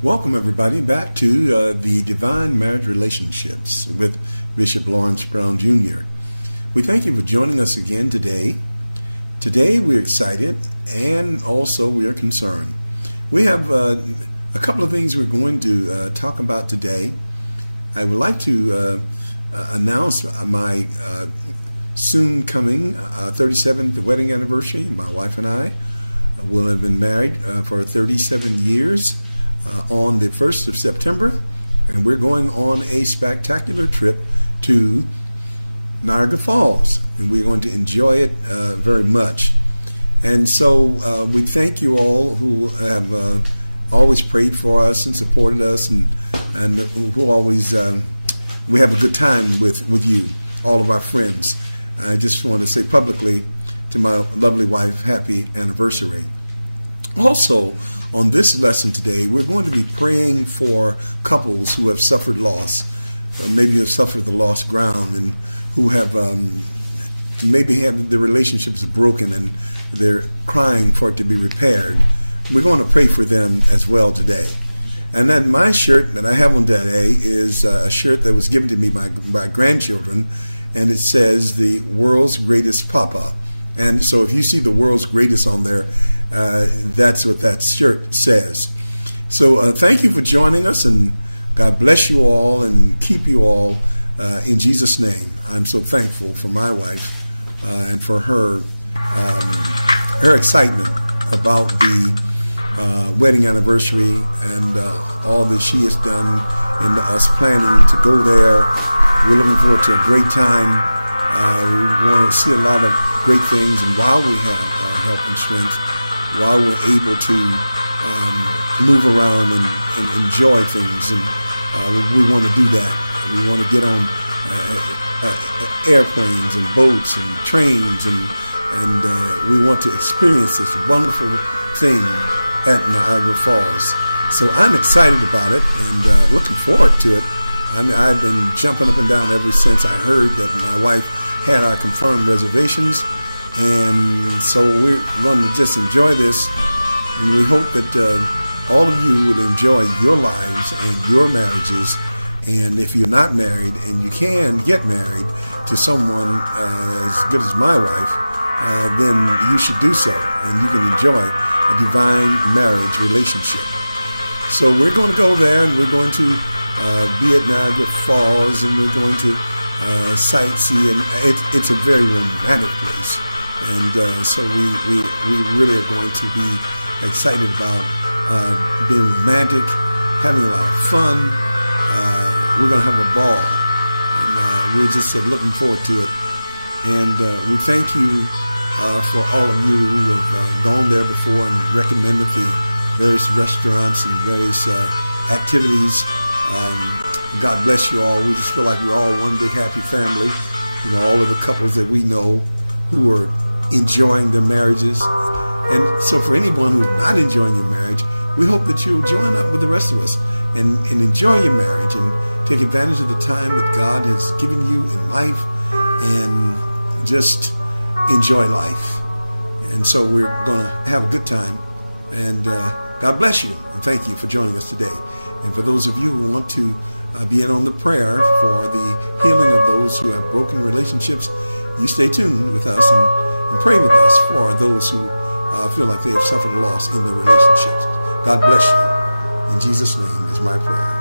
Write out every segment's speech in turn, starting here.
Welcome, everybody, back to the Divine Marriage Relationships with Bishop Lawrence Brown Jr. We thank you for joining us again today. Today, we're excited and also we are concerned. We have a couple of things we're going to talk about today. I would like to announce my soon coming 37th wedding anniversary. My wife and I will have been married for 37 years. On the 1st of September, and we're going on a spectacular trip to Niagara Falls, and we're going to enjoy it very much. And so we thank you all who have always prayed for us and supported us, and who always we have a good time with you, all of our friends. I just want to say publicly to my lovely wife, happy anniversary. Also, on this lesson today, we're going to be praying for couples who have suffered loss, or maybe have suffered the lost ground, and who have maybe have their relationships broken and they're crying for it to be repaired. We're going to pray for them as well today. And then my shirt that I have on today is a shirt that was given to me by my grandchildren, and it says the world's greatest papa. And so if you see the world's greatest on there, that's what that shirt says. So thank you for joining us, and God bless you all and keep you all in Jesus' name. I'm so thankful for my wife and for her excitement about the wedding anniversary and all that she has done in us planning to go there. We're looking forward to a great time. We want to see a lot of great things, and while we have help and strength, while we're able to move around and enjoy things, and we want to do that. We want to get on airplanes and boats and trains, and we want to experience this wonderful thing at Niagara Falls. So I'm excited about it and looking forward to it. I've been jumping up and down ever since I heard that my wife had our confirmed reservations, and so we're going to just enjoy this, and we hope that all of you will enjoy your lives and your marriages. And if you're not married and you can get married to someone as good as my wife, then you should do so, and you can enjoy a divine marriage relationship. So we're going to go there, and we're going to be at Niagara Falls, and we're going to sightsee, and it's a very romantic place, and so we really are going to be excited about being romantic, having a lot of fun. We're going to have a ball, and we're just looking forward to it. And we thank you for all of you who have gone there before and recommended the various restaurants and various activities. God bless you all. We just feel like we're all one big happy family. You know, all of the couples that we know who are enjoying their marriages. And so for anyone who's not enjoying your marriage, we hope that you'll join up with the rest of us and enjoy your marriage and take advantage of the time that God has given you in life and just enjoy life. And so we're going to have a good time. And God bless you. And thank you for joining us today. And for those of you who want to be in on the prayer for the healing of those who have broken relationships, you stay tuned with us and pray with us for those who feel like they have suffered a loss in their relationships. God bless you. In Jesus' name is my prayer.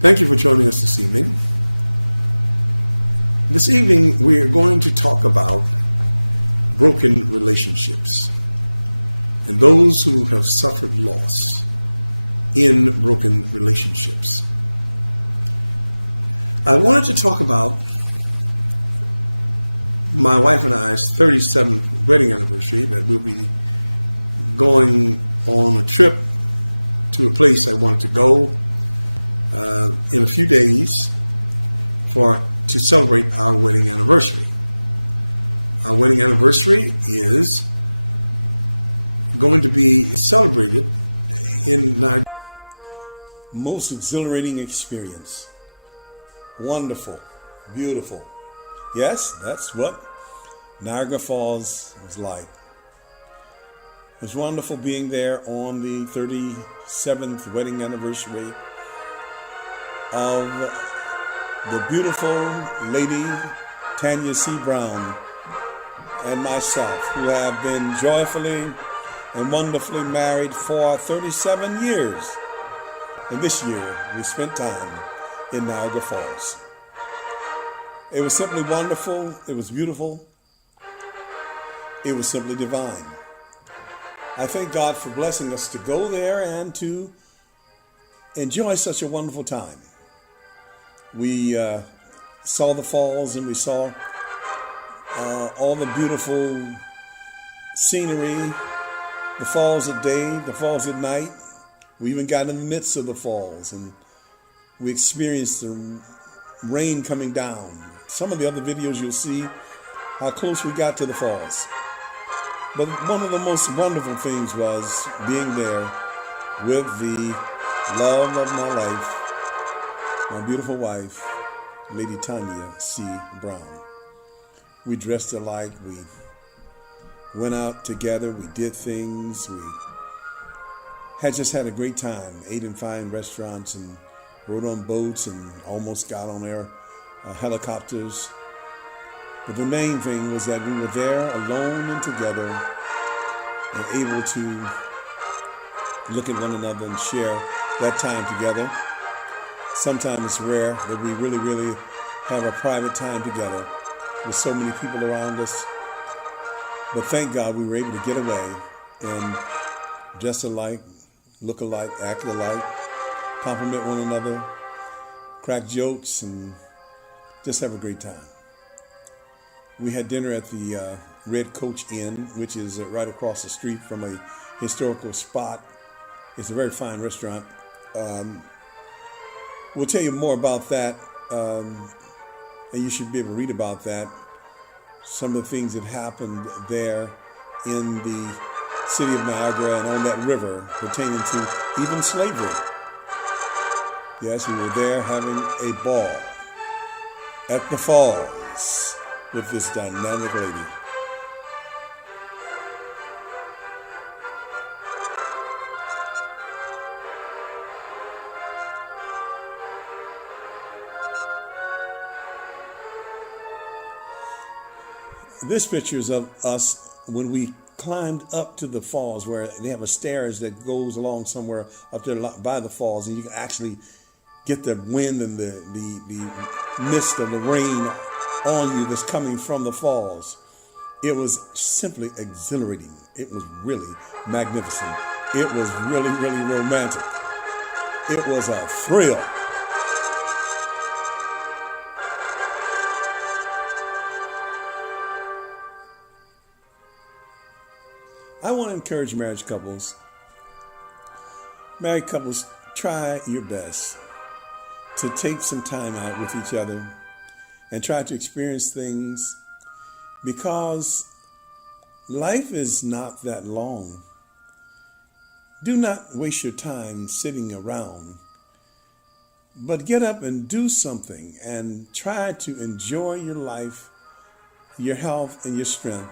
Thank you for joining us this evening. This evening we are going to talk about broken relationships and those who have suffered loss in broken relationships. I wanted to talk about my wife and I's 37th wedding anniversary, that we'll be going on a trip to a place I wanted to go in a few days to celebrate our wedding anniversary. Our wedding anniversary is going to be celebrated in Niagara. Most exhilarating experience. Wonderful, beautiful. Yes, that's what Niagara Falls was like. It was wonderful being there on the 37th wedding anniversary of the beautiful lady Tanya C. Brown and myself, who have been joyfully and wonderfully married for 37 years. And this year we spent time in Niagara Falls. It was simply wonderful. It was beautiful. It was simply divine. I thank God for blessing us to go there and to enjoy such a wonderful time. We saw the falls, and we saw all the beautiful scenery, the falls at day, the falls at night. We even got in the midst of the falls, and we experienced the rain coming down. Some of the other videos you'll see how close we got to the falls. But one of the most wonderful things was being there with the love of my life, my beautiful wife, Lady Tanya C. Brown. We dressed alike. We went out together. We did things. We had just had a great time. Ate in fine restaurants and rode on boats and almost got on air helicopters. But the main thing was that we were there alone and together and able to look at one another and share that time together. Sometimes it's rare that we really have a private time together with so many people around us. But thank God we were able to get away and dress alike, look alike, act alike, compliment one another, crack jokes, and just have a great time. We had dinner at the Red Coach Inn, which is right across the street from a historical spot. It's a very fine restaurant. We'll tell you more about that, and you should be able to read about that. Some of the things that happened there in the city of Niagara and on that river pertaining to even slavery. Yes, we were there having a ball at the falls with this dynamic lady. This picture is of us when we climbed up to the falls, where they have a stairs that goes along somewhere up there by the falls, and you can actually get the wind and the mist of the rain on you that's coming from the falls. It was simply exhilarating. It was really magnificent. It was really romantic. It was a thrill. I want to encourage married couples. Married couples, try your best to take some time out with each other and try to experience things, because life is not that long. Do not waste your time sitting around, but get up and do something and try to enjoy your life, your health, and your strength.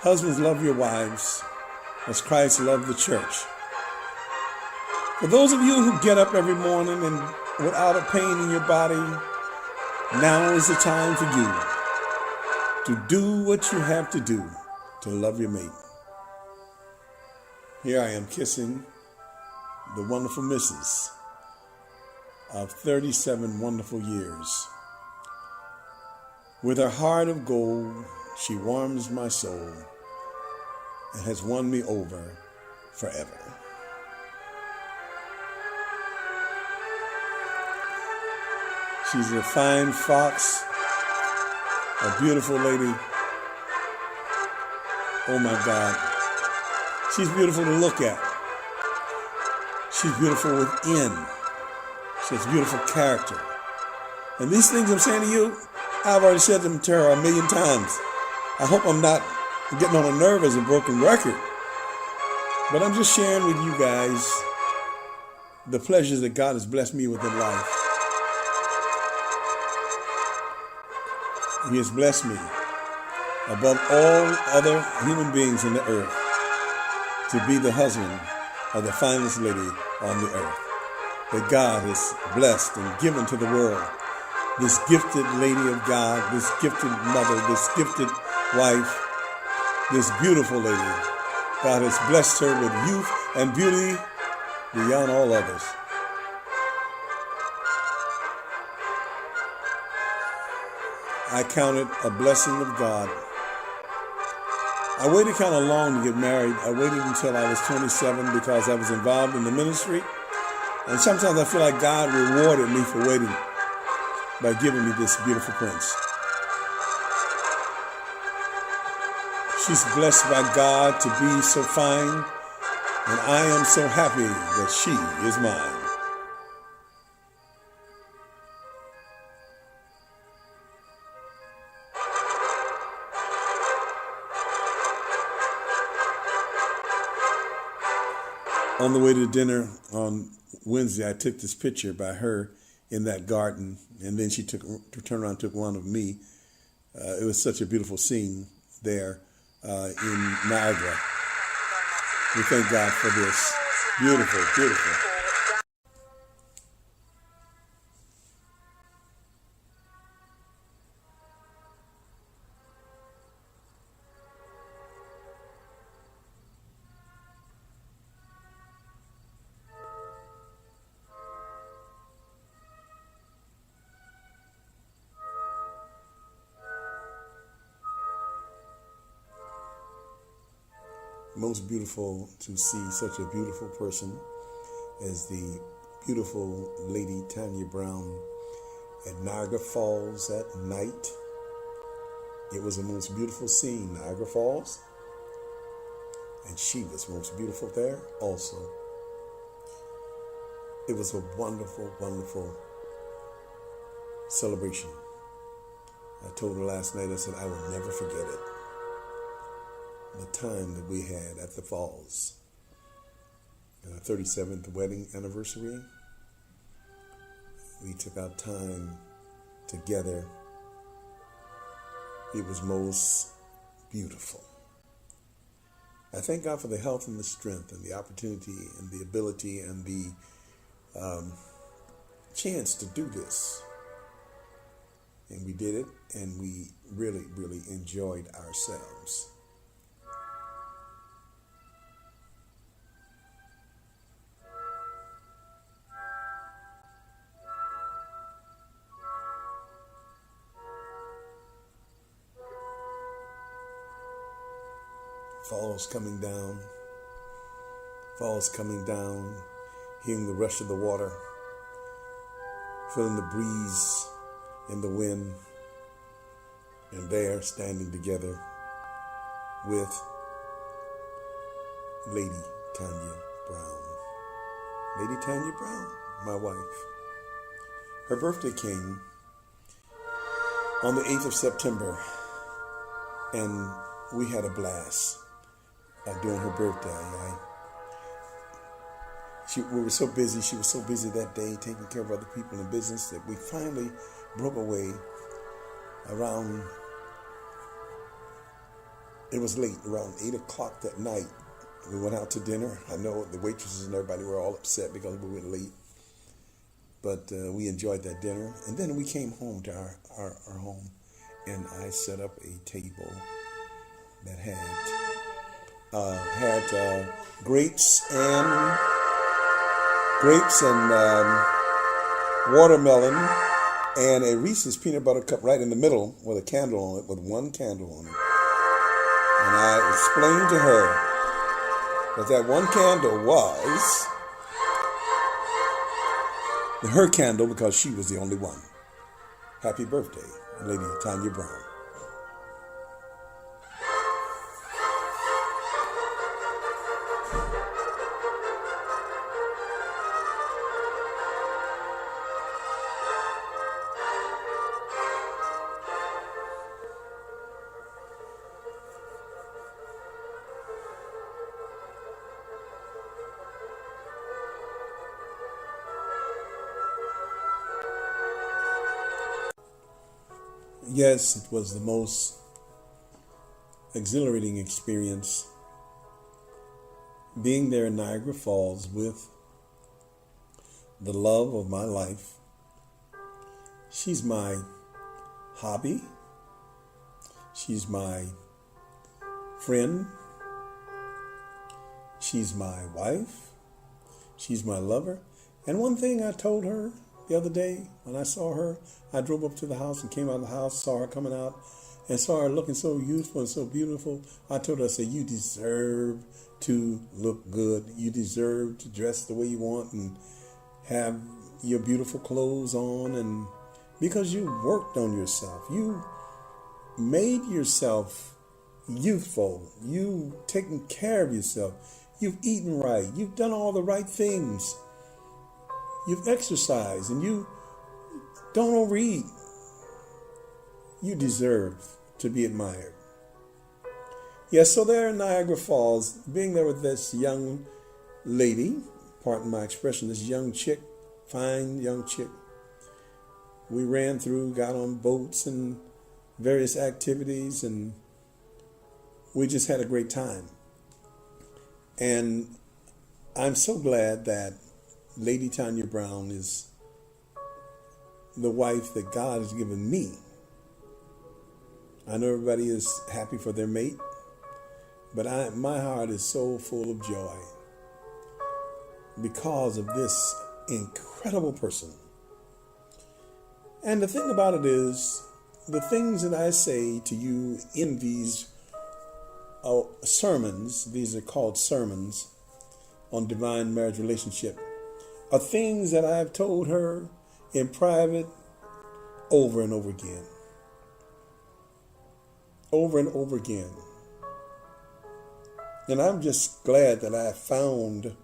Husbands, love your wives as Christ loved the church. For those of you who get up every morning and without a pain in your body, now is the time for you to do what you have to do to love your mate. Here I am kissing the wonderful Mrs. of 37 wonderful years. With her heart of gold, she warms my soul and has won me over forever. She's a fine fox, a beautiful lady. Oh my God. She's beautiful to look at. She's beautiful within. She has beautiful character. And these things I'm saying to you, I've already said them to her 1,000,000 times. I hope I'm not getting on a nerve as a broken record. But I'm just sharing with you guys the pleasures that God has blessed me with in life. He has blessed me above all other human beings on the earth to be the husband of the finest lady on the earth that God has blessed and given to the world. This gifted lady of God, this gifted mother, this gifted wife, this beautiful lady. God has blessed her with youth and beauty beyond all others. I count it a blessing of God. I waited kind of long to get married. I waited until I was 27 because I was involved in the ministry. And sometimes I feel like God rewarded me for waiting by giving me this beautiful prince. She's blessed by God to be so fine, and I am so happy that she is mine. On the way to dinner on Wednesday, I took this picture by her in that garden, and then she turned around and took one of me. It was such a beautiful scene there in Niagara. We thank God for this. Beautiful, beautiful. Most beautiful to see such a beautiful person as the beautiful Lady Tanya Brown at Niagara Falls at night. It was the most beautiful scene, Niagara Falls, and she was most beautiful there also. It was a wonderful, wonderful celebration. I told her last night, I said, I will never forget it. The time that we had at the falls, our 37th wedding anniversary. We took our time together. It was most beautiful. I thank God for the health and the strength and the opportunity and the ability and the chance to do this. And we did it, and we really, really enjoyed ourselves. Falls coming down, hearing the rush of the water, feeling the breeze and the wind, and there standing together with Lady Tanya Brown. Lady Tanya Brown, my wife. Her birthday came on the 8th of September, and we had a blast. During her birthday, we were so busy. She was so busy that day taking care of other people in business that we finally broke away around, it was late, around 8 o'clock that night. We went out to dinner. I know the waitresses and everybody were all upset because we went late, but we enjoyed that dinner. And then we came home to our home, and I set up a table that had grapes and watermelon, and a Reese's peanut butter cup right in the middle with a candle on it, with one candle on it. And I explained to her that that one candle was her candle because she was the only one. Happy birthday, Lady Tanya Brown. Yes, it was the most exhilarating experience being there in Niagara Falls with the love of my life. She's my hobby. She's my friend. She's my wife. She's my lover. And one thing I told her the other day when I saw her, I drove up to the house and came out of the house, saw her coming out, and saw her looking so youthful and so beautiful. I told her, I said, you deserve to look good. You deserve to dress the way you want and have your beautiful clothes on, and because you worked on yourself. You made yourself youthful. You've taken care of yourself. You've eaten right. You've done all the right things. You've exercised and you don't overeat. You deserve to be admired. Yes, so there in Niagara Falls, being there with this young lady, pardon my expression, this young chick, fine young chick. We ran through, got on boats and various activities, and we just had a great time. And I'm so glad that Lady Tanya Brown is the wife that God has given me. I know everybody is happy for their mate, but my heart is so full of joy because of this incredible person. And the thing about it is, the things that I say to you in these sermons, these are called sermons on divine marriage relationship, are things that I've told her in private over and over again. Over and over again. And I'm just glad that I found